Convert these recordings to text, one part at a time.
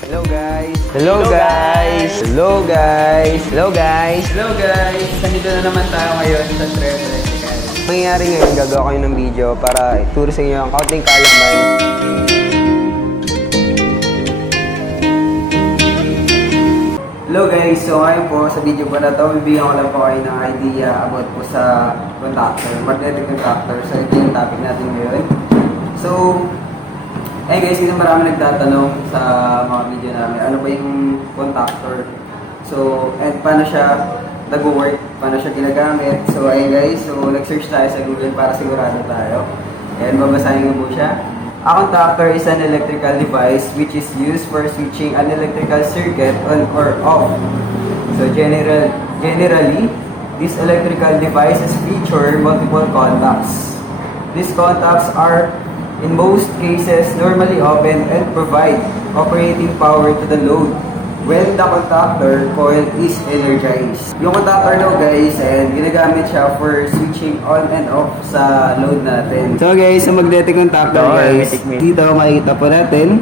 Hello guys! Hello guys! Hello guys! Hello guys! Hello guys! Nandito na naman tayo ngayon sa Trev Electrical. Mangyayari ngayon, gagawa ko ng video para ituro sa inyo ang kaunting kaalaman. Hello guys! So ngayon po sa video po na to, bibigyan ko lang po kayo ng idea about po sa contactor, magnetic contactor. So ito yung topic natin ngayon. So, guys, kasi marami nagtatanong sa mga video namin, ano ba yung contactor? So, and paano siya nag-work, paano siya ginagamit. So, guys, so nag-search tayo sa Google para sigurado tayo. And babasahin ko po siya. A contactor is an electrical device which is used for switching an electrical circuit on or off. So, generally, these electrical devices feature multiple contacts. These contacts are in most cases normally open and provide operating power to the load when the contactor coil is energized. Yung contactor daw guys, and ginagamit siya for switching on and off sa load natin. So guys, sa magnetic contactor guys, dito makikita po natin,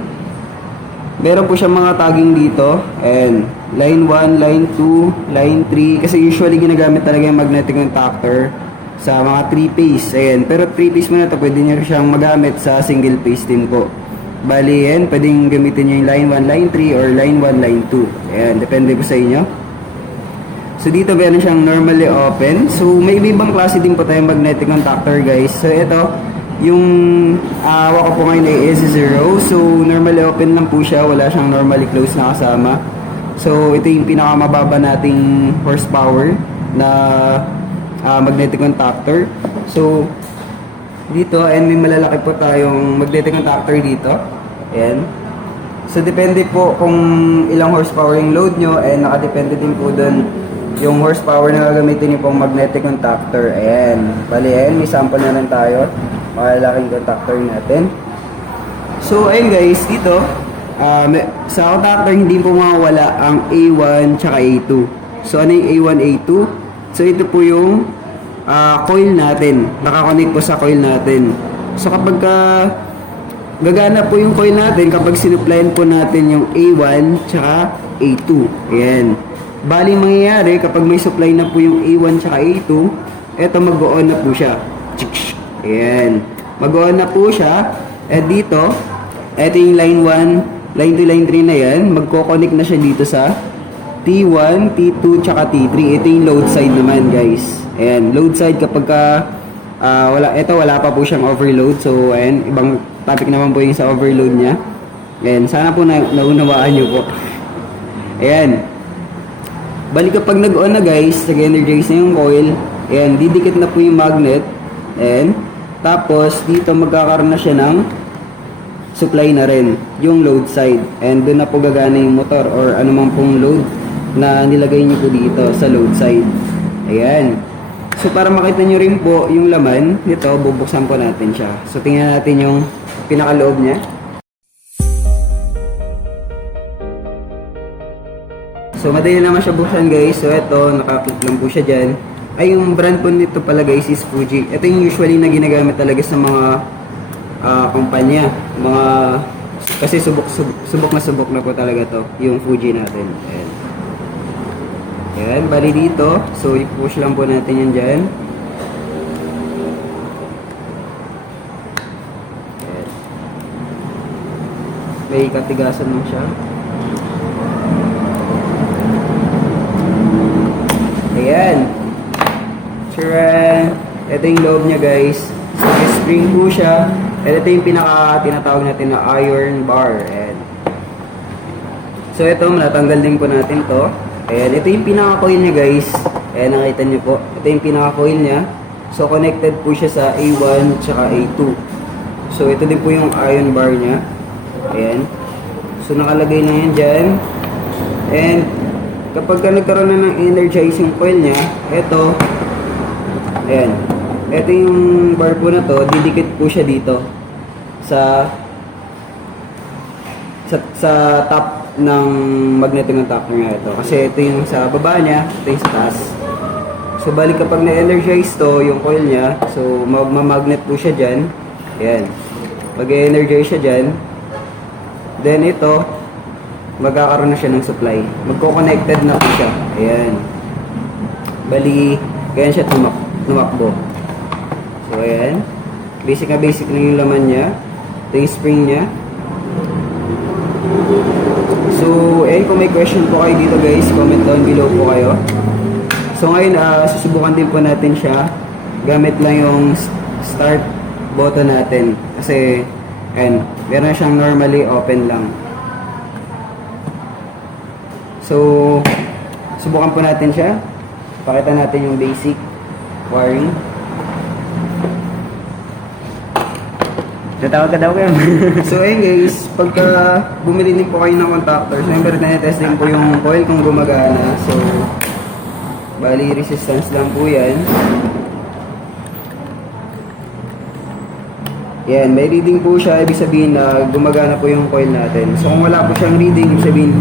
meron po siyang mga tagging dito, and line 1, line 2, line 3, kasi usually ginagamit talaga yung magnetic contactor sa mga 3-phase. Ayan. Pero 3-phase mo na ito, pwede nyo siyang magamit sa single-phase din po. Bali, yan, pwedeng gamitin nyo yung line 1, line 3, or line 1, line 2. Ayan, depende po sa inyo. So, dito meron siyang normally open. So, may ibang klase din po tayong magnetic contactor, guys. So, ito, yung hawak ko po ngayon ay S0. So, normally open lang po siya. Wala siyang normally closed na kasama. So, ito yung pinakamababa nating horsepower na magnetic contactor. So, dito, and may malalaki po tayong magnetic contactor dito. Ayan. So, depende po kung ilang horsepower yung load nyo, and nakadepende din po dun yung horsepower na gagamitin nyo pong magnetic contactor. Ayan. Bali, ayan, may sample na rin tayo. Malalaking contactor natin. So, ayun guys, dito, sa contactor, hindi po mawawala ang A1 tsaka A2. So, ano yung A1, A2? So, ito po yung coil natin. Nakakonect po sa coil natin. So, kapag gagana po yung coil natin, kapag sinuplayan po natin yung A1 tsaka A2. Ayan. Bali, mangyayari, kapag may supply na po yung A1 tsaka A2, eto mag-on na po siya. Ayan. Mag-on na po siya. At dito, eto yung line 1, line 2, line 3 na yan. Magko-connect na siya dito sa T1, T2, tsaka T3. Ito yung load side naman, guys. Ayan, load side kapag wala pa po siyang overload. So, ayan, ibang topic naman po yung sa overload niya. Ayan, sana po naunawaan nyo po. Ayan. Balik kapag nag-on na, guys, nag-energize na yung coil. Ayan, didikit na po yung magnet. Ayan. Tapos, dito magkakaroon na siya ng supply na rin, yung load side. And doon na po gagana yung motor or anumang pong load na nilagay nyo po dito sa load side. Ayan. So, para makita nyo rin po yung laman nito, bubuksan po natin siya. So, tingnan natin yung pinakaloob niya. So, madali naman siya buksan, guys. So, ito, nakapit lang po siya dyan. Ay, yung brand po nito pala, guys, is Fuji. Ito yung usually na ginagamit talaga sa mga kumpanya. Kasi subok na po talaga to, yung Fuji natin. Ayan. Ayan, bali dito. So, i-push lang po natin yan dyan. Ayan. May katigasan lang siya. Ayan. Sure. Ito yung loob niya, guys. So, may spring po siya. And ito yung tinatawag natin na iron bar. Ayan. So, ito, natanggal din po natin to. Ayan, ito yung pinaka-coil niya, guys. Ayan, nakita niyo po. Ito yung pinaka-coil niya. So, connected po siya sa A1 tsaka A2. So, ito din po yung iron bar niya. Ayan. So, nakalagay na yan dyan. And, kapag nagkaroon na ng energizing coil niya, ito, ayan. Ito yung bar po na to, didikit po siya dito sa top ng magnetic contactor nga ito. Kasi ito yung sa baba niya, ito yung sa taas. So, balik kapag na-energize to, yung coil niya, so, magmamagnet po siya dyan. Ayan. Mag-energize siya dyan. Then, ito, magkakaroon na siya ng supply. Magko-connected na po siya. Ayan. Bali, kaya siya tumakbo. So, ayan. Basic na yung laman niya. Ito yung spring niya. So, ayan, kung may question po kayo dito guys, comment down below po kayo. So, ngayon, susubukan din po natin siya. Gamit lang yung start button natin. Kasi, ayan, meron siyang normally open lang. So, subukan po natin siya. Pakita natin yung basic wiring. Natawag ka daw kayo. So ayun guys, pagka bumili din po kayo ng contactor, siyempre na-test din po yung coil kung gumagana. So, bali resistance lang po yan. Yan, may reading po siya, ibig sabihin na gumagana po yung coil natin. So kung wala po siyang reading, ibig sabihin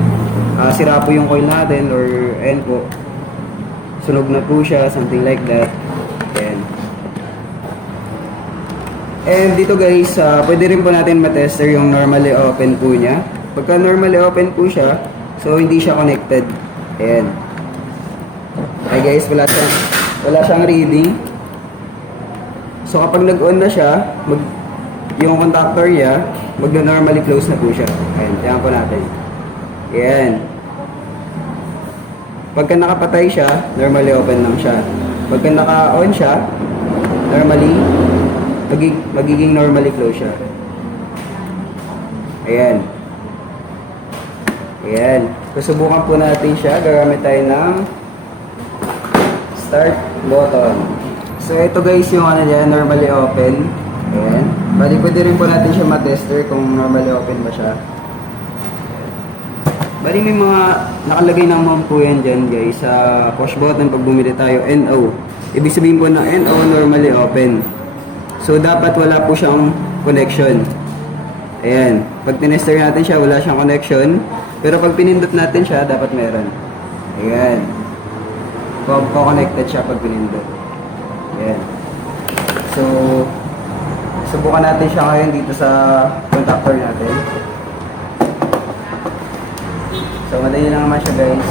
sira po yung coil natin or ayan po, sunog na po siya, something like that. Yan. And dito guys, pwede rin po natin matester yung normally open po niya. Pagka normally open po siya, so hindi siya connected. Ayan. Okay guys, wala siyang reading. So kapag nag-on na siya, yung contactor niya, magna-normally close na po siya. Ayan, tingnan po natin. Ayan. Pagka nakapatay siya, normally open lang siya. Pagka naka-on siya, normally magiging normally close siya. Ayan. Ayan. Susubukan po natin siya. Gagamit tayo ng start button. So, ito guys yung ano niya, normally open. Ayan. Bali, pwede rin po natin siya matester kung normally open ba siya. Bali, may mga nakalagay naman po yan dyan guys sa push button pag bumili tayo. NO. Ibig sabihin po na NO, normally open. So, dapat wala po siyang connection. Ayan. Pag tinester natin siya, wala siyang connection. Pero pag pinindot natin siya, dapat meron. Ayan. Co-connected siya pag pinindot. Ayan. So, subukan natin siya ngayon dito sa contactor natin. So, madali lang naman siya guys.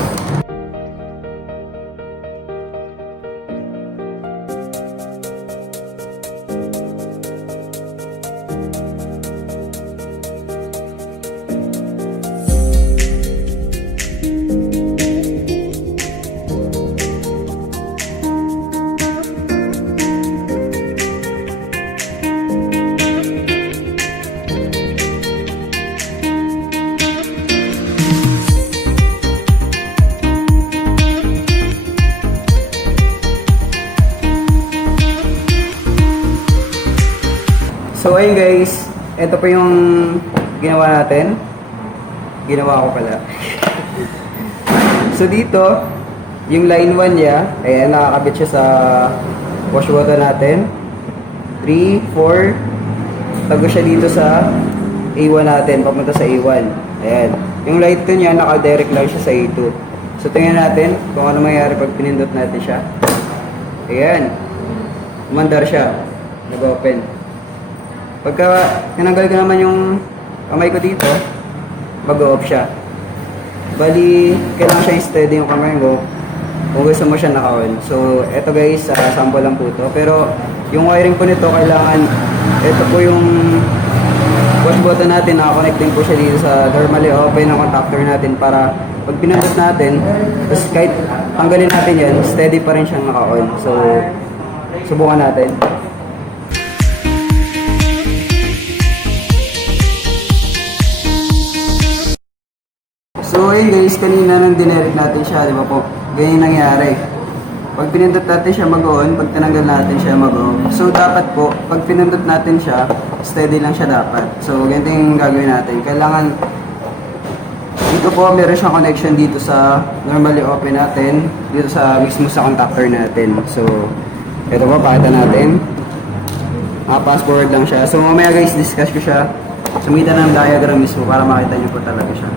So ayun guys, ito po yung ginawa natin. Ginawa ko pala. So dito, yung line 1 niya, ayan, nakakabit siya sa push button natin. 3, 4, tago siya dito sa A1 natin, papunta sa A1. Ayan. Yung light 2 niya, naka-direct lang siya sa A2. So tingnan natin kung ano mangyayari pag pinindot natin siya. Ayan. Umandar siya. Nag-open. Pagka tinanggal ko naman yung kamay ko dito, mag-off siya. Bali, kailangan siya steady yung kamay mo kung gusto mo siya naka-on. So, eto guys, sample lang po to. Pero, yung wiring po nito, kailangan, ito po yung push button natin, naka-connecting po siya dito sa normally open ng contactor natin para pag pinindot natin, tapos kahit tanggalin natin yan, steady pa rin siyang naka-on. So, subukan natin. So ayun guys, kanina nang dinirect natin siya, di ba po? Ganyan nangyari. Pag pinindot natin siya mag-on, pag tinanggal natin siya mag-off. So dapat po, pag pinindot natin siya, steady lang siya dapat. So ganito yung gagawin natin. Kailangan, dito po meron siyang connection dito sa normally open natin, dito sa mismo sa contactor natin. So, ito po, pakita natin. Pass forward lang siya. So mamaya guys, discuss ko siya. Sumita ng diagram mismo para makita niyo po talaga siya.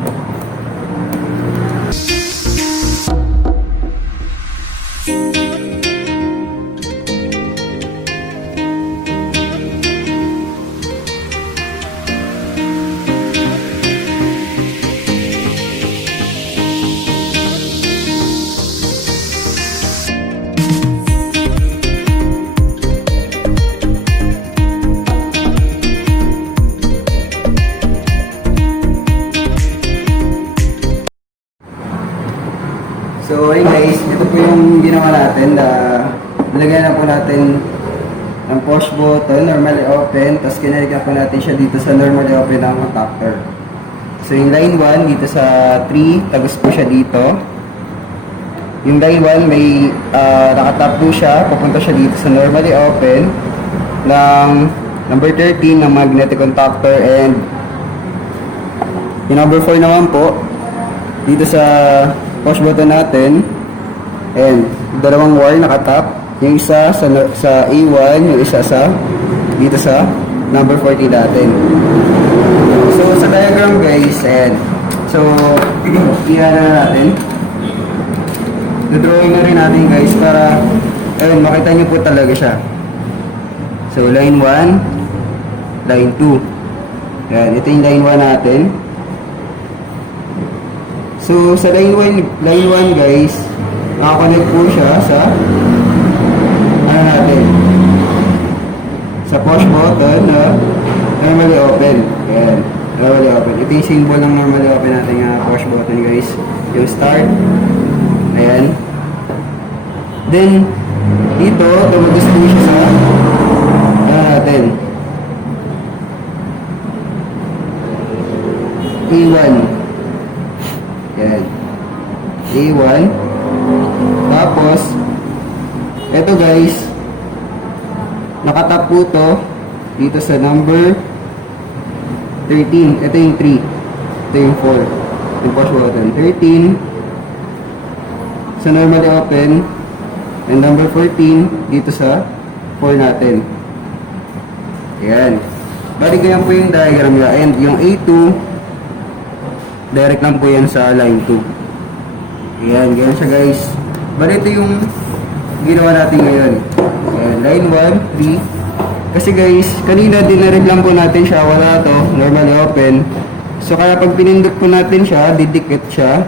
So, ayun guys, ito po yung ginawa natin. Nilagyan na po natin ng push button, normally open, tapos kinalik po natin siya dito sa normally open ng contactor. So, yung line 1 dito sa 3, tagos po siya dito. Yung line 1 may nakatap po siya, pupunta siya dito sa normally open ng number 13 ng magnetic contactor, and yung number 4 naman po dito sa push button natin, and dalawang wire nakatap, yung isa sa A1, yung isa sa dito sa number 40 natin. So sa diagram guys, and so iyan na natin, drawing na rin natin guys para ayun, makita nyo po talaga siya. So line 1, line 2, yan, ito yung line 1 natin. So sa line 1 guys, nakakonect po siya sa ano natin, sa push button na normally open. Ayan, normally open. Ito yung symbol ng normally open natin nga push button guys, yung start. Ayan. Then dito tumagos po siya sa ano natin, A1. Ayan, A1. Tapos eto guys, nakatap po to dito sa number 13. Ito yung 3. Ito yung 4. Yung push button. 13 sa normally open, and number 14 dito sa 4 natin. Ayan. Bali ganyan po yung diagram niya. And yung A2, direct lang po yan sa line 2. Ayan, ganyan siya guys. Bali ito yung ginawa natin ngayon. Ayan, line 1, 3. Kasi guys, kanina dinareg lang po natin siya, wala to, normally open. So kaya pag pinindot po natin siya, didikit siya,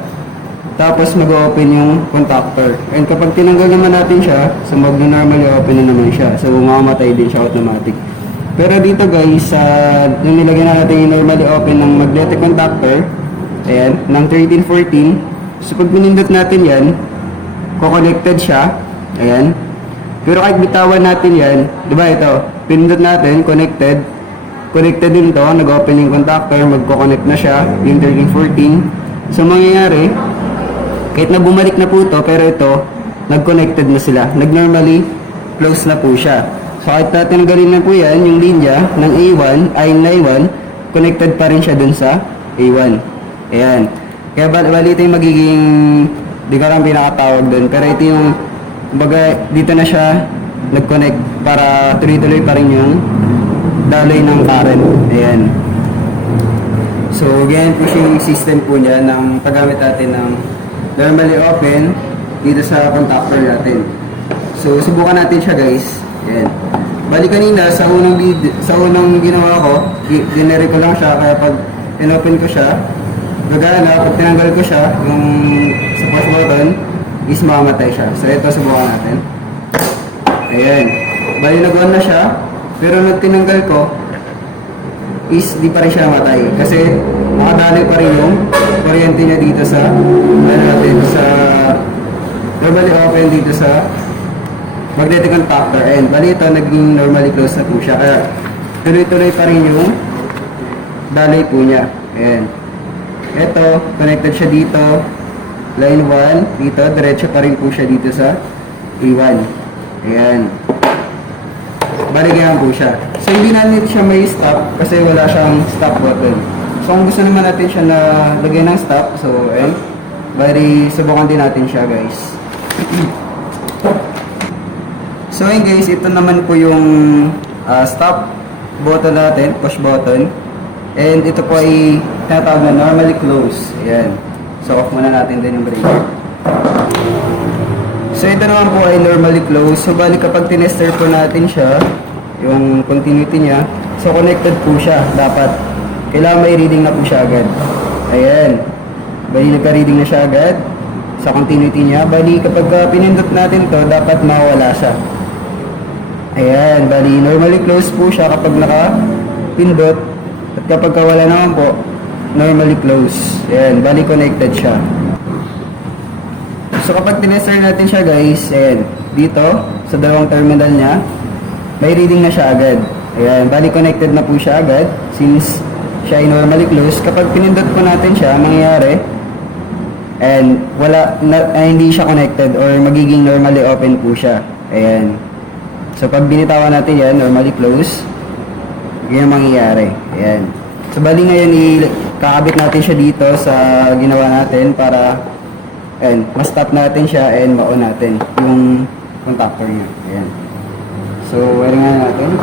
tapos mag-open yung contactor. And kapag tinanggal naman natin siya, so mag-normally open na naman siya. So mamamatay din siya automatic. Pero dito guys, yung nilagyan na natin yung normally open ng magnetic contactor, ayan, ng 1314. So pag pinindot natin yan, ko-connected siya. Ayan. Pero kahit bitawan natin yan, di ba ito, pinindot natin, connected. Connected din to, nag-open yung contactor, magko-connect na siya, yung 1314. So mangyayari, kahit na bumalik na po to, pero ito, nag-connected na sila. Nag-normally close na po siya. So kahit natin galin na po yan, yung linya ng A1, ay line 1, connected pa rin siya dun sa A1. Ayan. Kaya bali ito yung magiging, di ko lang pinakatawag dun, pero ito yung, baga, dito na siya nag-connect para tuloy-tuloy pa rin yung daloy ng current. Ayan. So, ganyan po siya yung system po niya ng paggamit natin ng normally open dito sa contactor natin. So, subukan natin siya guys. Ayan. Bali kanina, sa unang ginawa ko, dinere ko lang siya, kaya pag in-open ko siya, gagana, pag tinanggal ko siya, yung sa push button, is mamamatay siya. So, ito, subukan natin. Ayan. Bali, nag-on na siya, pero nung tinanggal ko, is di pa rin siya matay. Kasi, nakadali pa rin yung kuryente niya dito sa, sa normally open dito sa magnetic contactor. And, bali, ito, naging normally close na po siya. Kaya, tuloy-tuloy pa rin yung dalay po niya. Ayan. Ito, connected siya dito. Line 1, dito, diretso pa rin po siya dito sa A1. Ayan. Baligyan po siya. So, hindi natin siya may stop kasi wala siyang stop button. So, kung gusto naman natin siya na lagyan ng stop, so, ayan. Bali, subukan din natin siya, guys. So, ayun guys, ito naman po yung stop button natin, push button. And ito po ay tinatawag na normally close. Ayan. So, off muna natin din yung breaker. So, ito naman po ay normally close. So, bali kapag tinester po natin siya, yung continuity niya, so connected po siya. Dapat, kailangan may reading na po siya agad. Ayan. Bali, nagka-reading na siya agad sa continuity niya. Bali, kapag pinindot natin to, dapat mawala siya. Ayan. Bali, normally close po siya kapag naka-pindot. At kapag wala naman po, normally close. Ayan, bali connected siya. So kapag tinester natin siya guys, ayan, dito sa dalawang terminal niya, may reading na siya agad. Ayan, bali connected na po siya agad since siya ay normally closed. Kapag pinindot po natin siya, ang mangyayari, and hindi siya connected or magiging normally open po siya. Ayan. So pag binitawan natin yan, normally close, yun ang mangyayari. Ayan. So bali ngayon, kakabit natin siya dito sa ginawa natin para ma-stop natin siya and ma-on natin yung contactor niya. Ayan. So, wiring nga natin.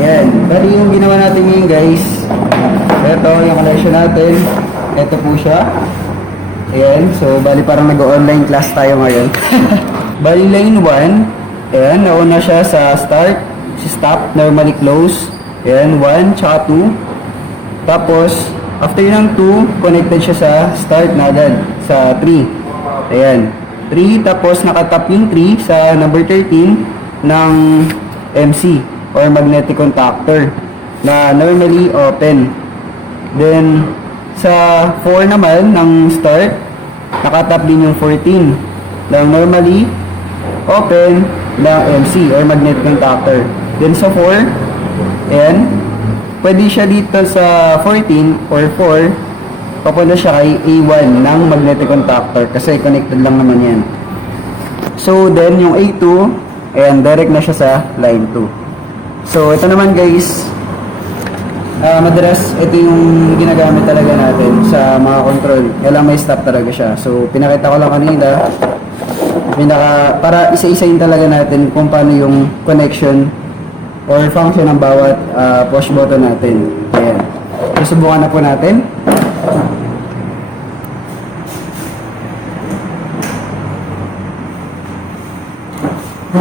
Yan. Bali yung ginawa natin ngayon guys, ito yung connection natin. Ito po siya. Ayan. So, bali parang nag-online class tayo ngayon. Bali line 1. Ayan. Nauna siya sa start, stop, normally close. Ayan. 1, tsaka 2. Tapos, after ng 2, connected siya sa start na agad. Sa 3. Ayan. 3. Tapos, nakatap yung 3 sa number 13 ng MC or magnetic contactor na normally open. Then sa 4 naman ng start, nakatap din yung 14 ng normally open na MC or magnetic contactor. Then sa 4, ayan, pwede siya dito sa 14 or 4, papunta siya kay A1 ng magnetic contactor kasi connected lang naman yan. So then yung A2, ayan, direct na siya sa line 2. So, ito naman guys, madalas ito yung ginagamit talaga natin sa mga control. Kailangan may stop talaga siya. So, pinakita ko lang kanina, para isa-isayin talaga natin kung paano yung connection or function ng bawat push button natin. Ayan. Susubukan na po natin.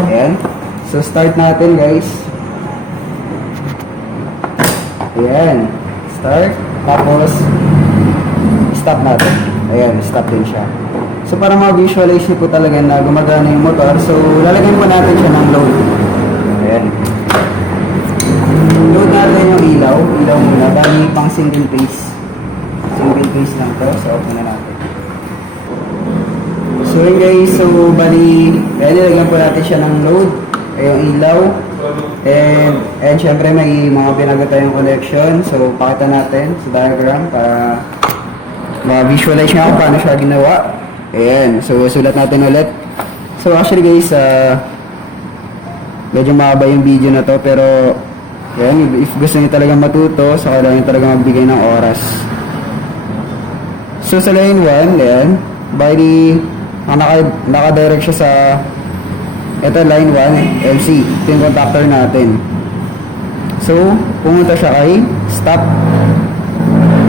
Ayan. So, start natin guys. Ayan. Start. Tapos, stop natin. Ayan, stop din siya. So, para ma-visualize nyo po talaga na gumagana yung motor, so, lalagyan po natin siya ng load. Ayan. Load natin yung ilaw. Ilaw muna. Bali, pang single phase. Single phase lang to. So, open na natin. So, yun guys. So, bali, lalagyan po natin siya ng load. Yung ilaw. And syempre may mga binago tayong connection. So pakita natin sa diagram para ma-visualize nyo kung paano siya ginawa. Ayan. So sulat natin ulit. So actually guys, medyo mahaba yung video na to, pero ayan, if gusto nyo talagang matuto, so kailangan nyo talagang magbigay ng oras. So sa line 1, ayan, bali naka-direct siya sa ito line 1, MC. Ito yung contactor natin. So, pumunta siya kay stop.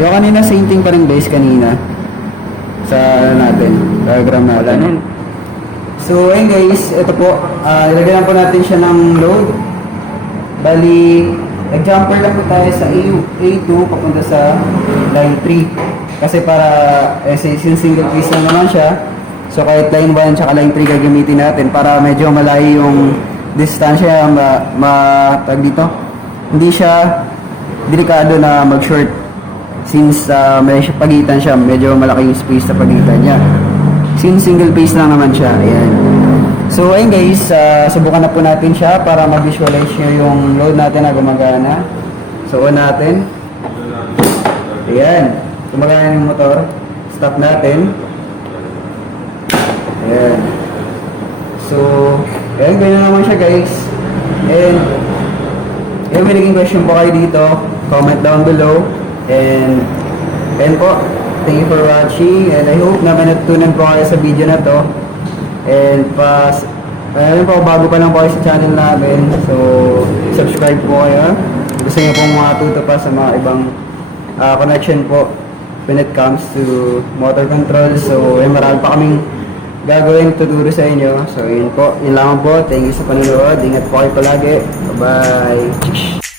Yung kanina, same thing pa rin guys kanina. Sa natin, diagram natin. So, ayun guys, ito po. Ilagyan po natin siya ng load. Bali, nag-jumper lang po tayo sa A2 papunta sa line 3. Kasi para, since single piece lang naman siya, so kahit line 1 tsaka line 3 gagamitin natin para medyo malayo yung distansya, tag dito. Hindi siya delikado na mag-short since may pagitan siya, medyo malaki yung space sa pagitan niya. Since single phase lang naman siya. Ayan. So ayun guys, subukan na po natin siya para ma-visualize nyo yung load natin na gumagana. So on natin. Ayan. Gumagana yung motor. Stop natin. Ayan. So, Ayan, ganyan naman siya guys. And, yung may naging question po kayo dito, comment down below. And, ayan po, thank you for watching. And I hope na may natutunan po kayo sa video na to. And, ayun po, bago pa lang po kayo sa channel namin. So, subscribe po kayo. Gusto niyo pong matuto pa sa mga ibang connection po when it comes to motor control. So, marami pa kaming gagawin tuturo sa inyo. So, yun po. Yun lang po. Thank you sa panonood. Ingat po kayo palagi. Bye-bye.